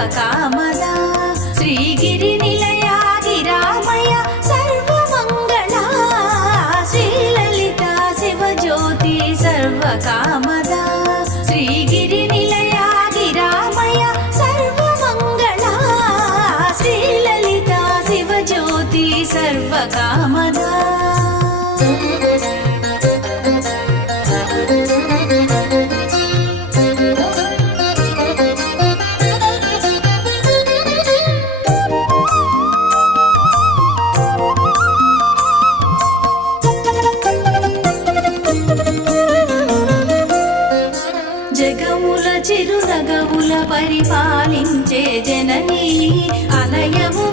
सर्वकामदा श्रीगिरि निलया गिरामय सर्वमङ्गला श्रीललिता शिवज्योति सर्वकामदा श्रीगिरि निलया गिरामय सर्वमङ्गला श्रीललिता शिवज्योति सर्वकामदा జగముల చిరునగముల పరిపాలించే జననీ అలయము